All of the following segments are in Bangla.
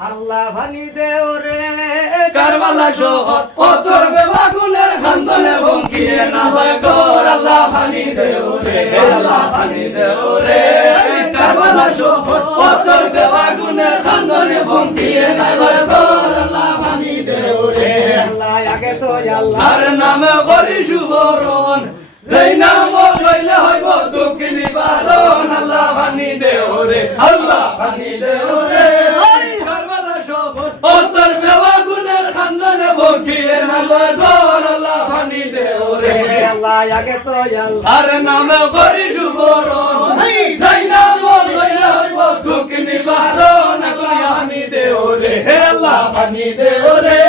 আল্লাহ ভানি দেও রে কারবালা শহর কতর বেবাগুনের খান্দনে বঙ্কিয়ে না হয় গর আল্লাহ ভানি দেও রে আল্লাহ ভানি দেও রে কারবালা শহর কতর বেবাগুনের খান্দনে বঙ্কিয়ে না হয় গর আল্লাহ ভানি দেও রে আল্লাহ আগে তো আল্লাহ আর নামে করি শুভরণ যেই নাম লইলে হইব দুঃখ নিবারণ আল্লাহ ভানি দেও রে আল্লাহ ভানি দেও রে কারবালা শহর কতর বেবাগুনের খান্দনে বঙ্কিয়ে না হয় গর আল্লাহ ভানি দেও রে আল্লাহ আগে তো আল্লাহ আর নামে করি শুভরণ যেই নাম লইলে হইব দুঃখ নিবারণ আল্লাহ ভানি দেও রে আল্লাহ ভানি দেও রে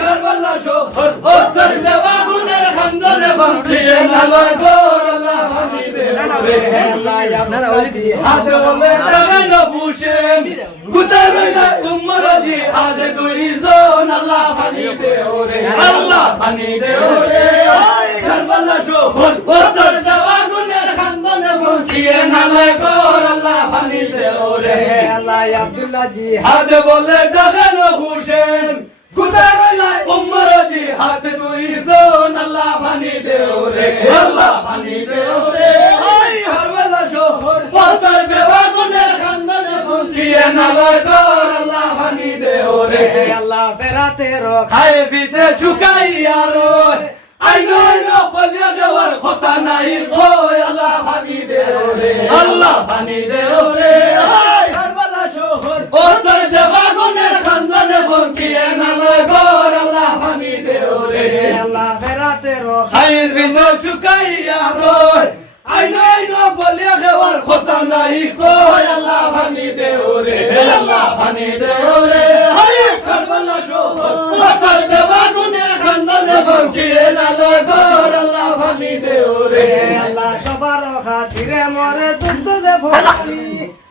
কারবালা শহর কতর বেবাগুনের খান্দনে বঙ্কিয়ে না হয় গর আল্লাহ ভানি দেও রে আল্লাহ আপনারা হাত বলে টানে না বুশেন গুতা রইলা উম্মর জি হাত দুইজন আল্লাহ ভানি দেও রে আল্লাহ ভানি দেও রে কারবালা শহর ওতর দেওয়াগুনের খান্দনে বঙ্কিয়ে নালে গর আল্লাহ ভানি দেও রে আল্লাহ আব্দুল্লাহ জি হাত বলে টানে না বুশেন গুতা রইলা উম্মর জি হাত দুইজন আল্লাহ ভানি দেও রে আল্লাহ ভানি দেও রে কারবালা শহর ওতর বেবাগুনের খান্দনে বঙ্কিয়ে নালে গর আল্লাহ ভানি দেও রে আল্লাহ বেড়াতে রক খায় পিছে চুকাইয়া রয় আইনো আইনো বলিয়া দেওয়ার কথা নাই কই আল্লাহ ভানি দেও রে আল্লাহ ভানি দেও রে কারবালা শহর ওতর দেওয়াগুনের খান্দনে বঙ্কিয়ে নালে গর আল্লাহ ভানি দেও রে আল্লাহ বেড়াতে রক খায় পিছে চুকাইয়া রয় আইনো আইনো বলিয়া দেওয়ার কথা নাই কই আল্লাহ ভানি দেও রে আল্লাহ ভানি দেও রে কারবালা শহর ওতর দেওয়াগুনের খান্দনে বঙ্কিয়ে নালে গর আল্লাহ ভানি দেও রে আল্লাহ সবার খাতিরে মরে দুধ দে ভরানি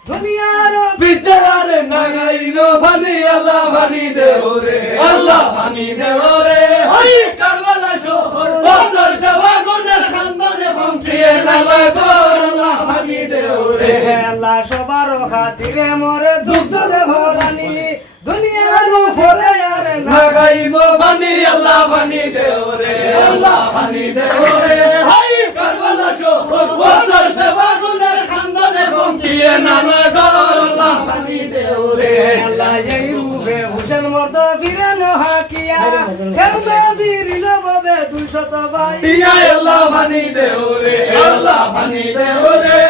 দুনিয়ার বিদ্যার নাগাইনো ভানি আল্লাহ ভানি দেও রে আল্লাহ ভানি দেও রে কারবালা শহর ওতর দেওয়াগুনের খান্দনে বঙ্কিয়ে নালে গর আল্লাহ ভানি দেও রে আল্লাহ সবার খাতিরে মরে দুধ দে ভরানি দুনিয়ার উপরে আর না নাগাইনো ভানি আল্লাহ ভানি দেও রে আল্লাহ ভানি দেও রে কারবালা শহর ওতর দেওয়াগুনের খান্দনে বঙ্কিয়ে নালে গর আল্লাহ ভানি দেও রে আল্লাহ এই রূপে হুসেন মর্দ বীরেন হাকিয়া কেমনে বীরিল বাবে 200 ভাই ইয়া আল্লাহ ভানি দেও রে আল্লাহ ভানি দেও রে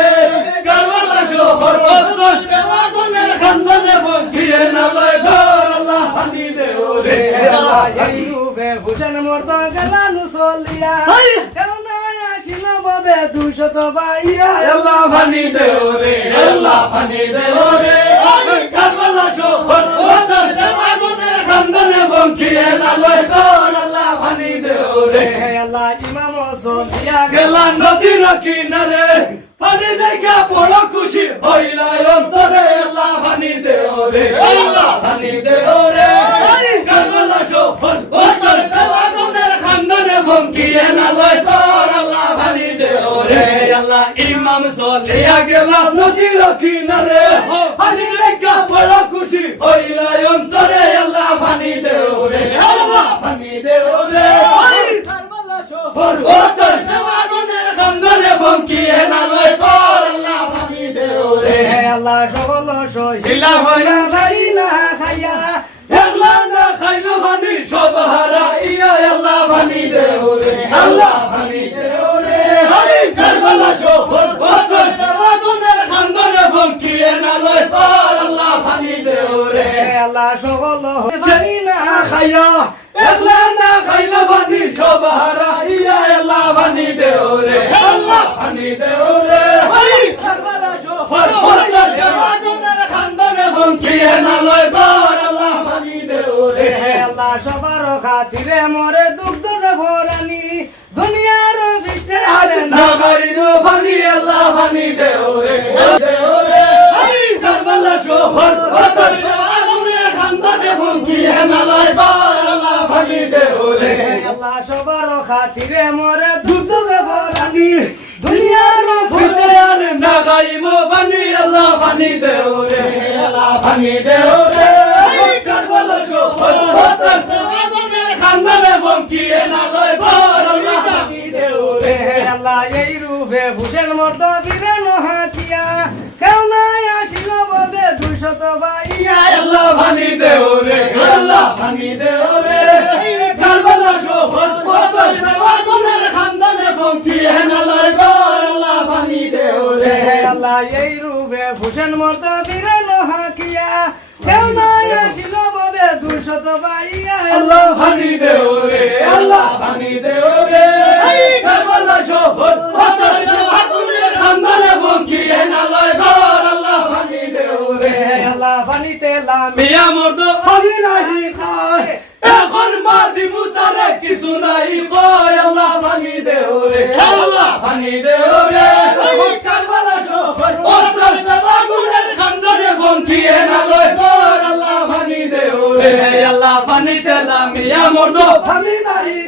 কারবালা শহর ওতর দেওয়াগুনের খান্দনে বঙ্কিয়ে নালে গর আল্লাহ ভানি দেও রে আল্লাহ এই রূপে হুসেন মর্দ গেলানু চলিয়া কেমনে আসিল বাবে 200 ভাই আল্লাহ ভানি দেও রে আল্লাহ ভানি দেও রে কারবালা শহর ওতর দেওয়াগুনের খান্দনে বঙ্কিয়ে নালে গর আল্লাহ ভানি দেও রে আল্লাহ ইমাম চলিয়া গেলা নদীর কিনারে পানি দেখা বড় খুশি হইলা অন্তরে আল্লাহ ভানি দেও রে আল্লাহ ভানি দেও রে কারবালা শহর ওতর দেওয়াগুনের খান্দনে বঙ্কিয়ে নালে গর আল্লাহ ভানি দেও রে আল্লাহ ইমাম চলিয়া গেলা নদীর কিনারে পানি দেখা বড় খুশি হইলা অন্তরে আল্লাহ ভানি দেও রে আল্লাহ ভানি দেও রে কারবালা শহর ওতর দেওয়াগুনের খান্দনে বঙ্কিয়ে নালে গর আল্লাহ ভানি দেও রে আল্লাহ সকল সহিলা হিলা হইলা বাড়ি না খাইয়া আল্লাহ না খাইলো ভানি সব হারাইয়া আল্লাহ ভানি দেও রে আল্লাহ ভানি দেও রে কারবালা শহর ওতর দেওয়াগুনের খান্দনে বঙ্কিয়ে নালে গর আল্লাহ ভানি দেও রে আল্লাহ সকল বাড়ি না খাইয়া একলা না খাইলো ভানি সব হারাইয়া আল্লাহ ভানি দেও রে আল্লাহ ভানি দেও রে কারবালা শহর ওতর দেওয়াগুনের খান্দনে বঙ্কিয়ে নালে গর আল্লাহ ভানি দেও রে আল্লাহ সবার খাতিরে মরে দুগ্ধ দে ভরানি দুনিয়ার ভিতরে আর না নাগারিনো ভানি আল্লাহ ভানি দেও রে কারবালা শহর ওতর দেওয়াগুনের খান্দনে বঙ্কিয়ে নালে গর আল্লাহ ভানি দেও রে আল্লাহ সবার খাতিরে মরে দুগ্ধ দে ভরানি দুনিয়ার ভিতরে আর নাগাইমো ভানি আল্লাহ ভানি দেও রে আল্লাহ ভানি দেও রে হুসেন মর্দ বীরে নহাকিয়া কেউ নাই আসিল ববে 200 বাইয়া আল্লাহ ভানি দেও রে আল্লাহ ভানি দেও রে কারবালা শহর পতর বেগুনের খানদানে ফঙ্কিয়ে নালয় গর আল্লাহ ভানি দেও রে আল্লাহ এই রূপে হুসেন মর্দ বীরে নহাকিয়া কেউ নাই আসিল ববে 200 বাইয়া আল্লাহ ভানি দেও রে আল্লাহ ভানি দেও রে কারবালা শহর পতর বেগুনের খানদানে ফঙ্কিয়ে নালয় গর আল্লাহ ভানি দেও রে আল্লাহ বানিতে লাম মিয়া মর্দ খালি নাহি খায় এখন মাটি মুতারে কিছু নাই কয় আল্লাহ ভাঙি দেও রে আল্লাহ ভাঙি দেও রে কারবালা শহর অন্তর বেগুনের খানদানে ফঙ্কিয়ে নালয় গর আল্লাহ ভাঙি দেও রে আল্লাহ ভাঙি তেলা মিয়া মর্দ খালি নাহি